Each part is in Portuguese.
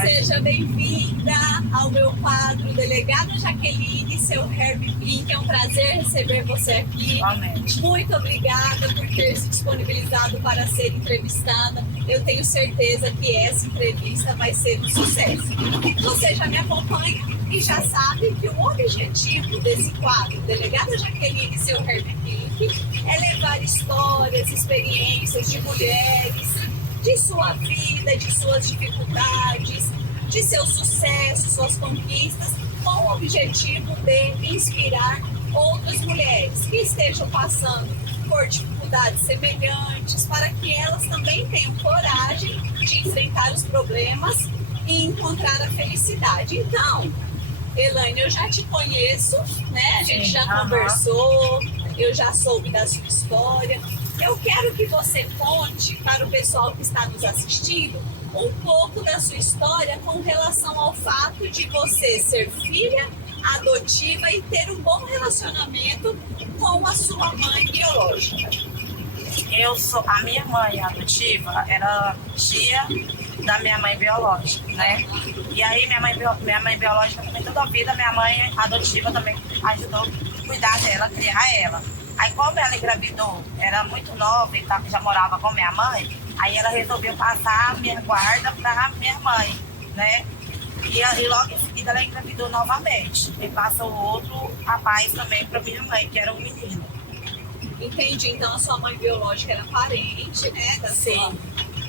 Seja bem-vinda ao meu quadro Delegada Jaqueline, seu Herbie Pink. É um prazer receber você aqui. Igualmente. Muito obrigada por ter se disponibilizado para ser entrevistada. Eu tenho certeza que essa entrevista vai ser um sucesso. Você já me acompanha e já sabe que o objetivo desse quadro Delegada Jaqueline, seu Herbie Pink, é levar histórias, experiências de mulheres, de sua vida, de suas dificuldades, de seu sucesso, suas conquistas, com o objetivo de inspirar outras mulheres que estejam passando por dificuldades semelhantes, para que elas também tenham coragem de enfrentar os problemas e encontrar a felicidade. Então, Elaine, eu já te conheço, né? A gente já conversou, eu já soube da sua história. Eu quero que você conte para o pessoal que está nos assistindo um pouco da sua história com relação ao fato de você ser filha adotiva e ter um bom relacionamento com a sua mãe biológica. A minha mãe adotiva era tia da minha mãe biológica, né? E aí minha mãe biológica também toda a vida, minha mãe adotiva também ajudou a cuidar dela, criar ela. Aí como ela engravidou, era muito nova e já morava com minha mãe, aí ela resolveu passar a minha guarda para minha mãe, né? E logo em seguida ela engravidou novamente. E passou outro rapaz também para minha mãe, que era um menino. Entendi, então a sua mãe biológica era parente, né, da sua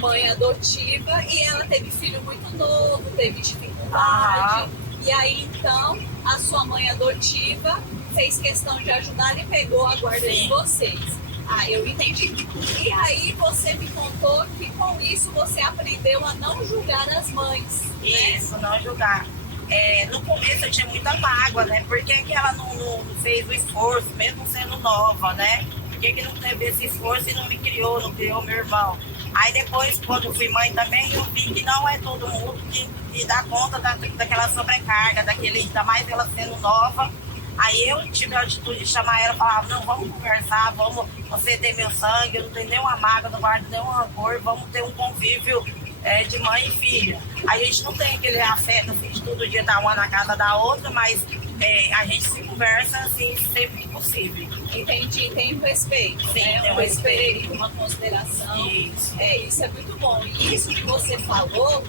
mãe adotiva, e ela teve filho muito novo, teve dificuldade. E aí então a sua mãe adotiva fez questão de ajudar e pegou a guarda de vocês. Ah, eu entendi. E aí você me contou que com isso você aprendeu a não julgar as mães. Isso, né? Não julgar. No começo eu tinha muita mágoa, né? Por que ela não fez o esforço, mesmo sendo nova, né? Por que não teve esse esforço e não me criou, não criou meu irmão? Aí depois, quando fui mãe também, eu vi que não é todo mundo que dá conta daquela sobrecarga, ainda mais ela sendo nova. Aí eu tive a atitude de chamar ela e falar, não, vamos conversar, você tem meu sangue, eu não tenho nenhuma mágoa, não guardo nenhum rancor, vamos ter um convívio de mãe e filha. A gente não tem aquele afeto assim, de todo dia estar uma na casa da outra, mas a gente se conversa assim sempre que possível. Entendi, tem um respeito. Sim, né? tem Um respeito, uma consideração. Isso. Isso é muito bom. E isso que você falou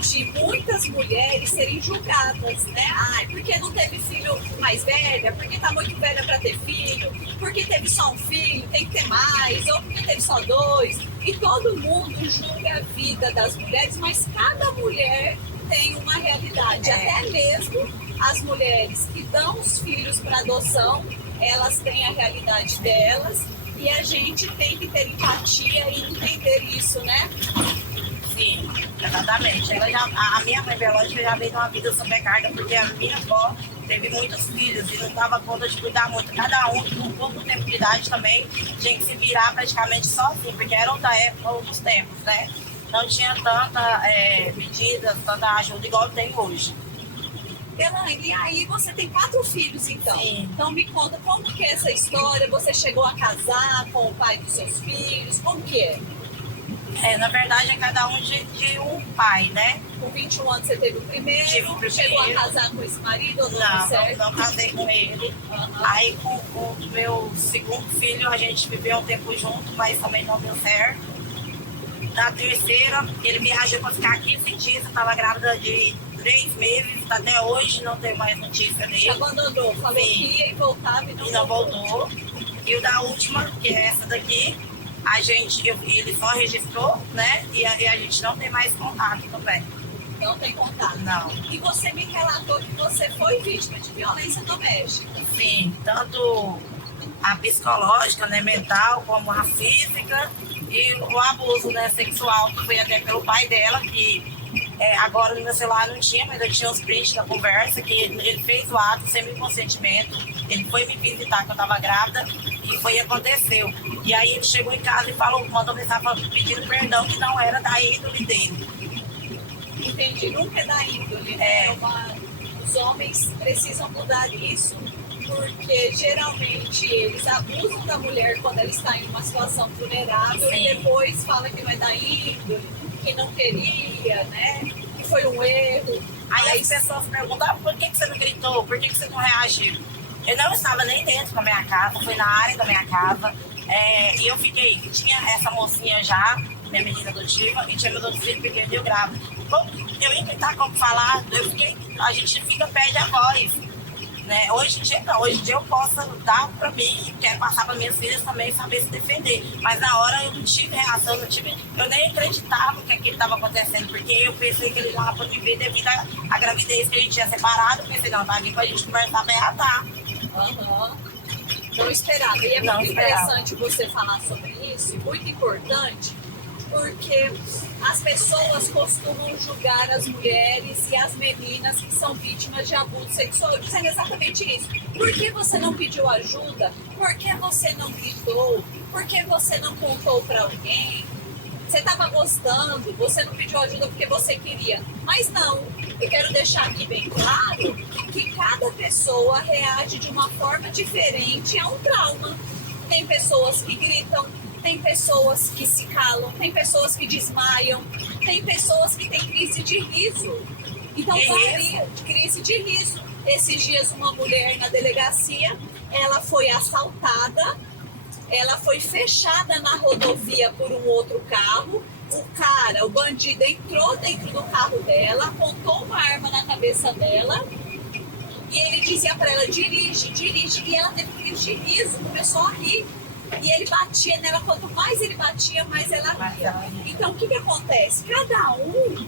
de muitas mulheres serem julgadas, né? Ai, porque não teve filho mais velha, porque tá muito velha para ter filho, porque teve só um filho, tem que ter mais, ou porque teve só dois. E todo mundo julga a vida das mulheres, mas cada mulher tem uma realidade. Até mesmo as mulheres que dão os filhos para adoção, elas têm a realidade delas, e a gente tem que ter empatia e entender isso, né? Sim, exatamente. A minha mãe biológica já veio de uma vida sobrecarga, porque a minha avó teve muitos filhos e não dava conta de cuidar muito. Cada um, com pouco tempo de idade também, tinha que se virar praticamente sozinho, porque era outra época, outros tempos, né? Não tinha tanta medida, tanta ajuda igual tem hoje. Elaine, e aí você tem 4 filhos, então. Sim. Então me conta, como que é essa história? Você chegou a casar com o pai dos seus filhos? Como que é? Na verdade é cada um de um pai, né? Com 21 anos você teve o primeiro, chegou a casar com esse marido ou não? Não casei com ele. Aí com o meu segundo filho a gente viveu um tempo junto, mas também não deu certo. Na terceira, ele viajou para ficar 15 dias, eu estava grávida de 3 meses, até hoje não tenho mais notícia dele. Abandonou, falou que ia e voltava e não voltou. E o da última, que é essa daqui, ele só registrou, né? E a gente não tem mais contato também. Não tem contato? Não. E você me relatou que você foi vítima de violência doméstica. Sim, tanto a psicológica, né, mental, como a física e o abuso, né, sexual, que foi até pelo pai dela, que agora no meu celular não tinha, mas eu tinha os prints da conversa, que ele fez o ato sem meu consentimento. Ele foi me visitar quando eu estava grávida que foi e aconteceu. E aí ele chegou em casa e falou, mandou mensagem pedindo perdão que não era da índole dele. Entendi, nunca é da índole, né? Os homens precisam mudar isso, porque geralmente eles abusam da mulher quando ela está em uma situação vulnerável. Sim. E depois fala que não é da índole, que não queria, né? Que foi um erro. Aí as pessoas perguntam, por que você não gritou? Por que você não reagiu? Eu não estava nem dentro da minha casa, foi na área da minha casa. E eu fiquei, tinha essa mocinha já, minha menina adotiva, e tinha meu outro filho pequeno e eu grávida. Eu ia gritar como falar, a gente fica, perde a voz. Né? Hoje em dia não, hoje em dia eu posso dar pra mim, quero passar para minhas filhas também saber se defender. Mas na hora eu não tive reação, eu nem acreditava que aquilo estava acontecendo, porque eu pensei que ele estava para me ver devido à gravidez que a gente tinha separado. Eu pensei, não, tá aqui pra gente conversar bem, tá. Não esperava. E é muito interessante você falar sobre isso, muito importante, porque as pessoas costumam julgar as mulheres e as meninas que são vítimas de abuso sexual, dizendo exatamente isso. Por que você não pediu ajuda? Por que você não gritou? Por que você não contou para alguém? Você estava gostando, você não pediu ajuda porque você queria. Mas não, eu quero deixar aqui bem claro que cada pessoa reage de uma forma diferente a um trauma. Tem pessoas que gritam, tem pessoas que se calam, tem pessoas que desmaiam, tem pessoas que têm crise de riso. Então, varia de crise de riso. Esses dias, uma mulher na delegacia, ela foi assaltada, ela foi fechada na rodovia por um outro carro. O bandido entrou dentro do carro dela, apontou uma arma na cabeça dela e ele dizia para ela, dirige, dirige. E ela teve crise de riso, começou a rir. E ele batia nela, quanto mais ele batia, mais ela ria. Então, o que acontece? Cada um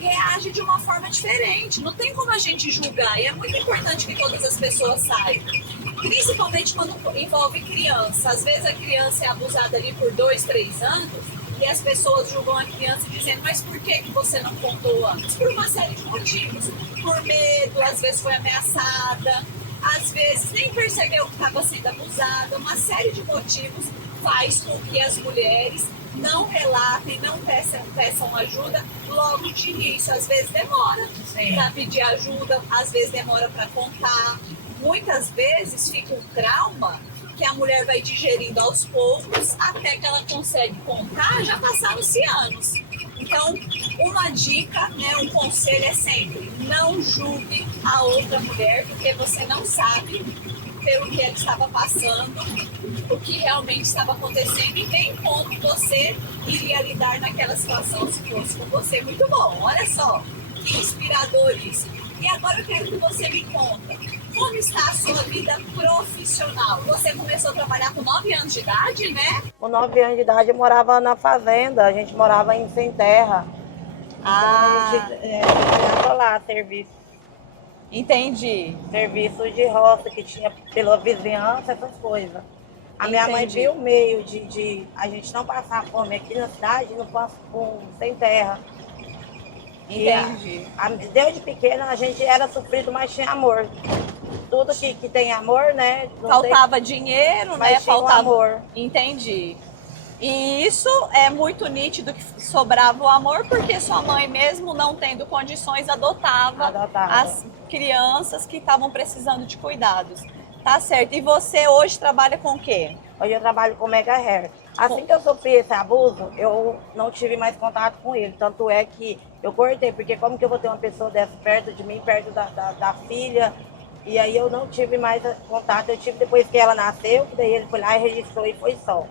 reage de uma forma diferente. Não tem como a gente julgar. E é muito importante que todas as pessoas saibam. Principalmente quando envolve criança. Às vezes a criança é abusada ali por 2, 3 anos e as pessoas julgam a criança dizendo, mas por que você não contou antes? Por uma série de motivos. Por medo, às vezes foi ameaçada, às vezes nem percebeu que estava sendo abusada. Uma série de motivos faz com que as mulheres não relatem, não peçam ajuda logo de início. Às vezes demora para pedir ajuda, às vezes demora para contar. Muitas vezes fica um trauma que a mulher vai digerindo aos poucos até que ela consegue contar, já passaram-se anos. Então, uma dica, né, um conselho é sempre, não julgue a outra mulher, porque você não sabe pelo que ela estava passando, o que realmente estava acontecendo e nem como você iria lidar naquela situação se fosse com você. Muito bom, olha só, que inspirador isso. E agora eu quero que você me conte, como está a sua vida profissional? Você começou a trabalhar com 9 anos de idade, né? Com 9 anos de idade eu morava na fazenda, a gente morava em sem terra. Então a gente trabalhava lá, serviço. Entendi. Serviço de roça que tinha pela vizinhança, essas coisas. A minha mãe viu o meio de a gente não passar fome aqui na cidade, não passa com sem terra. Entendi. Desde pequena a gente era sofrido, mas tinha amor. Tudo que tem amor, né? Faltava dinheiro, né? Faltava amor. Entendi. E isso é muito nítido que sobrava o amor, porque sua mãe, mesmo não tendo condições, adotava. As crianças que estavam precisando de cuidados. Tá certo. E você hoje trabalha com o quê? Hoje eu trabalho com Mega Hair. Assim que eu sofri esse abuso, eu não tive mais contato com ele. Tanto é que eu cortei, porque como que eu vou ter uma pessoa dessa perto de mim, perto da filha? E aí eu não tive mais contato. Eu tive depois que ela nasceu, que daí ele foi lá e registrou e foi só.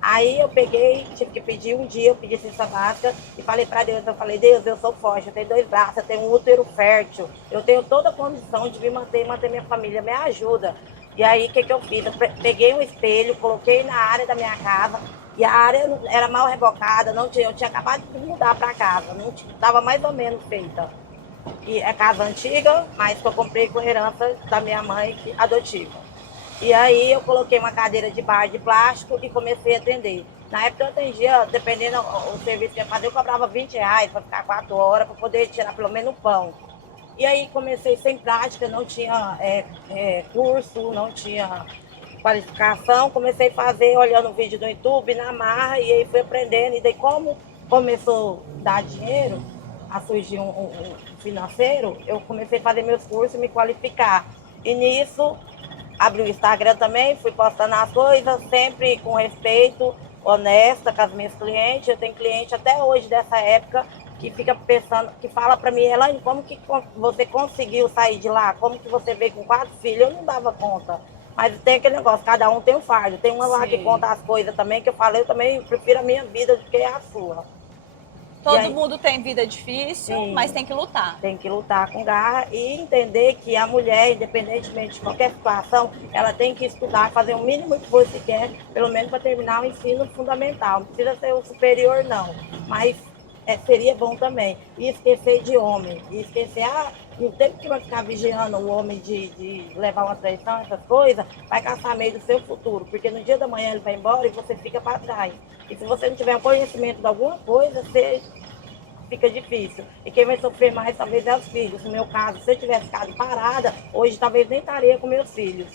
Aí eu peguei, tive que pedir um dia, eu pedi licença básica e falei para Deus, eu falei, Deus, eu sou forte, eu tenho 2 braços, eu tenho um útero fértil, eu tenho toda a condição de me manter minha família, me ajuda. E aí, o que eu fiz? Eu peguei um espelho, coloquei na área da minha casa, e a área era mal rebocada, eu tinha acabado de mudar para casa, não estava mais ou menos feita. E é casa antiga, mas que eu comprei com herança da minha mãe adotiva. E aí eu coloquei uma cadeira de bar de plástico e comecei a atender. Na época eu atendia, dependendo do serviço que eu ia fazer, eu cobrava R$20 para ficar 4 horas, para poder tirar pelo menos o pão. E aí comecei sem prática, não tinha curso, não tinha qualificação, comecei a fazer olhando vídeo no YouTube, na marra, e aí fui aprendendo. E daí como começou a dar dinheiro, a surgir um financeiro, eu comecei a fazer meus cursos e me qualificar. E nisso, abri o Instagram também, fui postando as coisas, sempre com respeito, honesta com as minhas clientes. Eu tenho cliente até hoje dessa época que fica pensando, que fala para mim, Elaine, como que você conseguiu sair de lá? Como que você veio com 4 filhos? Eu não dava conta. Mas tem aquele negócio, cada um tem um fardo. Tem uma lá que conta as coisas também, que eu falei, eu também prefiro a minha vida do que a sua. Todo mundo tem vida difícil, sim, mas tem que lutar. Tem que lutar com garra e entender que a mulher, independentemente de qualquer situação, ela tem que estudar, fazer o mínimo esforço que quer, pelo menos para terminar o ensino fundamental. Não precisa ser o superior, não. Mas seria bom também. E esquecer de homem. E esquecer, não tem que ficar vigiando o homem de levar uma traição, essas coisas, vai caçar meio do seu futuro. Porque no dia da manhã ele vai embora e você fica para trás. E se você não tiver um conhecimento de alguma coisa, você fica difícil. E quem vai sofrer mais talvez é os filhos. No meu caso, se eu tivesse ficado parada, hoje talvez nem estaria com meus filhos.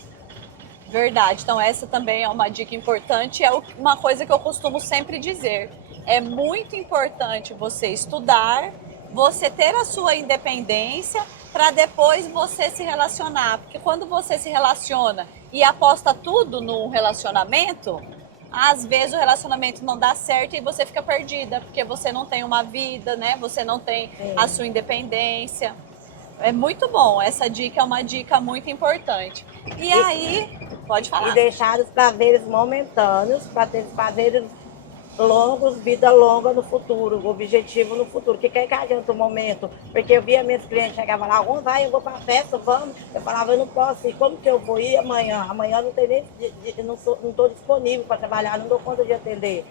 Verdade. Então essa também é uma dica importante. É uma coisa que eu costumo sempre dizer. É muito importante você estudar, você ter a sua independência para depois você se relacionar. Porque quando você se relaciona e aposta tudo no relacionamento, às vezes o relacionamento não dá certo e você fica perdida, porque você não tem uma vida, né? Você não tem a sua independência. É muito bom, essa dica é uma dica muito importante. E aí, pode falar. E deixar os prazeres momentâneos para ter os prazeres longos, vida longa no futuro, o objetivo no futuro. Que adianta o momento? Porque eu via minhas clientes chegavam lá, eu vou para a festa, vamos. Eu falava, eu não posso ir, como que eu vou ir amanhã? Amanhã não tem nem, não estou disponível para trabalhar, não dou conta de atender.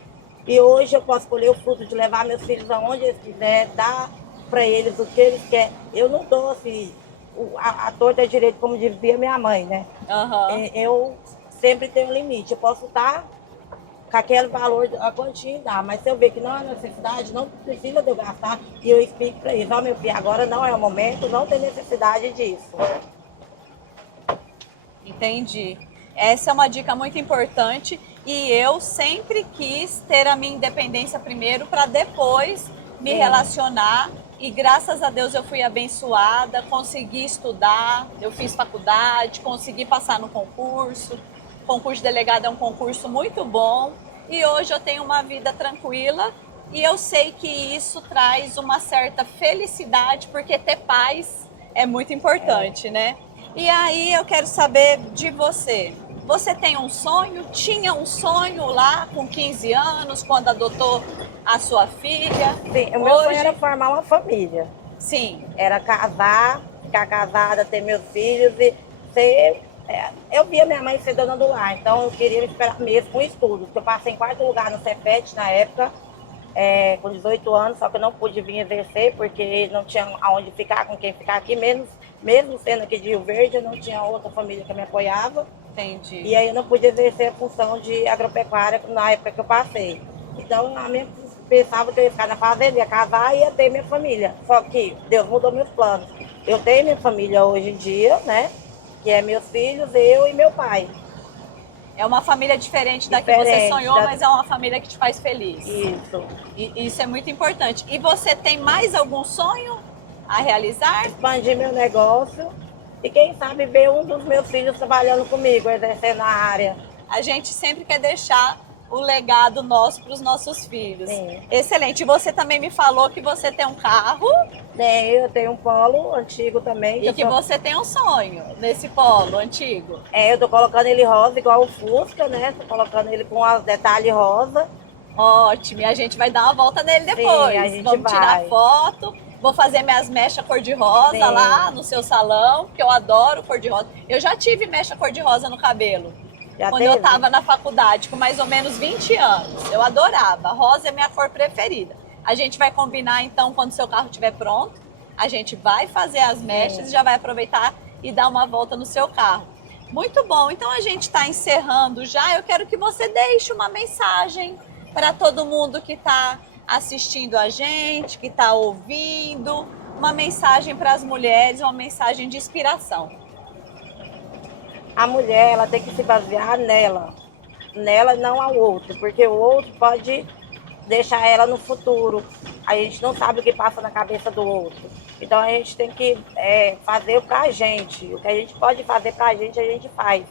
E hoje eu posso colher o fruto de levar meus filhos aonde eles quiserem, dar para eles o que eles querem. Eu não dou assim, a torta é direito, como dizia minha mãe, né? Uhum. Eu sempre tenho um limite, eu posso estar com aquele valor, a quantia dá, mas se eu ver que não é necessidade, não precisa de eu gastar, e eu explico para eles, meu filho, agora não é o momento, não tem necessidade disso. Entendi. Essa é uma dica muito importante e eu sempre quis ter a minha independência primeiro para depois me relacionar, e graças a Deus eu fui abençoada, consegui estudar, eu fiz faculdade, consegui passar no concurso. O concurso de delegado é um concurso muito bom e hoje eu tenho uma vida tranquila e eu sei que isso traz uma certa felicidade, porque ter paz é muito importante, né? E aí eu quero saber de você. Você tem um sonho? Tinha um sonho lá com 15 anos, quando adotou a sua filha? Sim, o meu sonho era formar uma família. Sim. Era casar, ficar casada, ter meus filhos e ser... eu via minha mãe ser dona do lar, então eu queria me esperar mesmo com estudo. Eu passei em 4º lugar no Cefet na época, com 18 anos, só que eu não pude vir exercer porque não tinha aonde ficar, com quem ficar aqui, mesmo sendo aqui de Rio Verde, eu não tinha outra família que me apoiava. Entendi. E aí eu não pude exercer a função de agropecuária na época que eu passei. Então a minha pensava que eu ia ficar na fazenda, ia casar e ia ter minha família. Só que Deus mudou meus planos. Eu tenho minha família hoje em dia, né? Que é meus filhos, eu e meu pai. É uma família diferente da que você sonhou, mas é uma família que te faz feliz. Isso. E isso é muito importante. E você tem mais algum sonho a realizar? Expandir meu negócio e quem sabe ver um dos meus filhos trabalhando comigo, exercendo a área. A gente sempre quer deixar o legado nosso para os nossos filhos. Sim. Excelente. E você também me falou que você tem um carro. Eu tenho um Polo antigo também. E que você tem um sonho nesse Polo antigo. Eu tô colocando ele rosa igual o Fusca, né? Tô colocando ele com os detalhes rosa. Ótimo. E a gente vai dar uma volta nele depois. Sim, a gente vamos tirar foto. Vou fazer minhas mechas cor-de-rosa lá no seu salão, porque eu adoro cor-de-rosa. Eu já tive mecha cor-de-rosa no cabelo. Quando eu estava na faculdade, com mais ou menos 20 anos. Eu adorava. Rosa é minha cor preferida. A gente vai combinar, então, quando o seu carro estiver pronto. A gente vai fazer as mechas e já vai aproveitar e dar uma volta no seu carro. Muito bom. Então, a gente está encerrando já. Eu quero que você deixe uma mensagem para todo mundo que está assistindo a gente, que está ouvindo. Uma mensagem para as mulheres, uma mensagem de inspiração. A mulher, ela tem que se basear nela e não ao outro, porque o outro pode deixar ela no futuro. A gente não sabe o que passa na cabeça do outro. Então a gente tem que fazer pra gente. O que a gente pode fazer pra gente, a gente faz.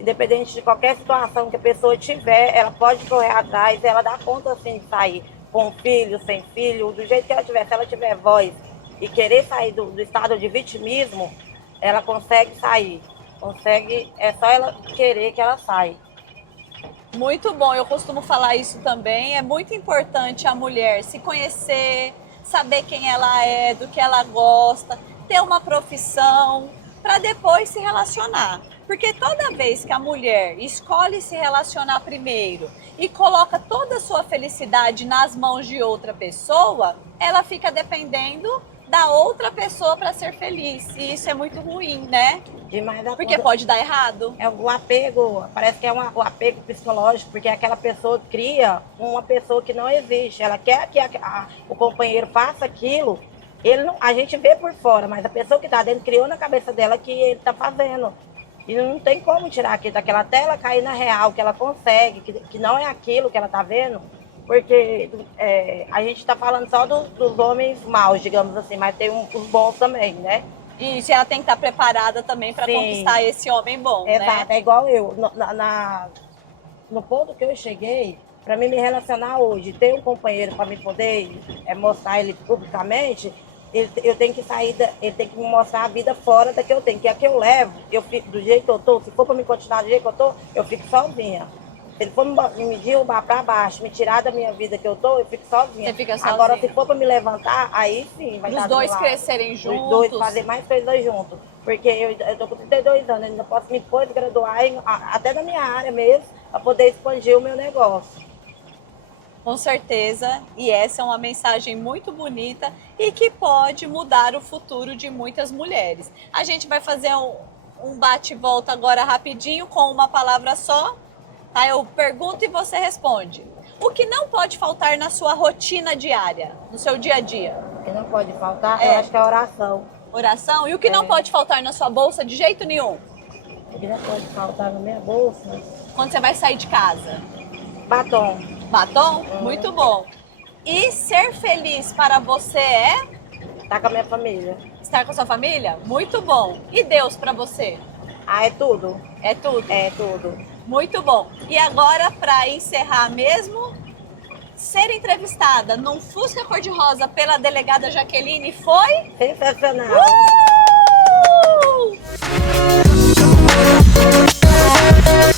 Independente de qualquer situação que a pessoa tiver, ela pode correr atrás, ela dá conta assim de sair, com filho, sem filho, do jeito que ela tiver. Se ela tiver voz e querer sair do estado de vitimismo, ela consegue sair. Consegue, é só ela querer que ela saia. Muito bom, eu costumo falar isso também. É muito importante a mulher se conhecer, saber quem ela é, do que ela gosta, ter uma profissão, para depois se relacionar. Porque toda vez que a mulher escolhe se relacionar primeiro e coloca toda a sua felicidade nas mãos de outra pessoa, ela fica dependendo da outra pessoa para ser feliz. E isso é muito ruim, né? Demais da Porque conta. pode dar errado. É o apego, parece que é o apego psicológico, porque aquela pessoa cria uma pessoa que não existe. Ela quer que o companheiro faça aquilo, ele não, a gente vê por fora, mas a pessoa que está dentro criou na cabeça dela que ele está fazendo. E não tem como tirar aquilo daquela tela, cair na real, que ela consegue, que não é aquilo que ela está vendo. Porque a gente está falando só dos homens maus, digamos assim, mas tem os bons também, né? Isso, e ela tem que estar preparada também para conquistar esse homem bom, Exato, né? é igual eu. No ponto que eu cheguei, para mim me relacionar hoje, ter um companheiro para me poder mostrar ele publicamente, eu tenho que sair, ele tem que me mostrar a vida fora da que eu tenho. Que a que eu levo, eu fico do jeito que eu tô, se for para me continuar do jeito que eu tô, eu fico sozinha. Se ele for me derrubar para baixo, me tirar da minha vida que eu tô, eu fico sozinha. Você fica sozinha. Agora, se for para me levantar, aí sim vai Os estar dois do lado. crescerem juntos. Os dois fazer mais coisas juntos. Porque eu tô com 32 anos, ainda posso me pós-graduar até na minha área mesmo, para poder expandir o meu negócio. Com certeza, e essa é uma mensagem muito bonita e que pode mudar o futuro de muitas mulheres. A gente vai fazer um bate-volta agora rapidinho com uma palavra só. Tá? Eu pergunto e você responde. O que não pode faltar na sua rotina diária, no seu dia a dia? O que não pode faltar, eu acho que é a oração. Oração? E o que não pode faltar na sua bolsa de jeito nenhum? O que não pode faltar na minha bolsa? Quando você vai sair de casa? Batom. Batom? Muito bom. E ser feliz para você é? Tá com a minha família. Estar com a sua família? Muito bom. E Deus para você? Ah, é tudo. É tudo? É tudo. Muito bom. E agora, para encerrar mesmo, ser entrevistada num Fusca cor-de-rosa pela delegada Jaqueline foi? Sensacional. Uh!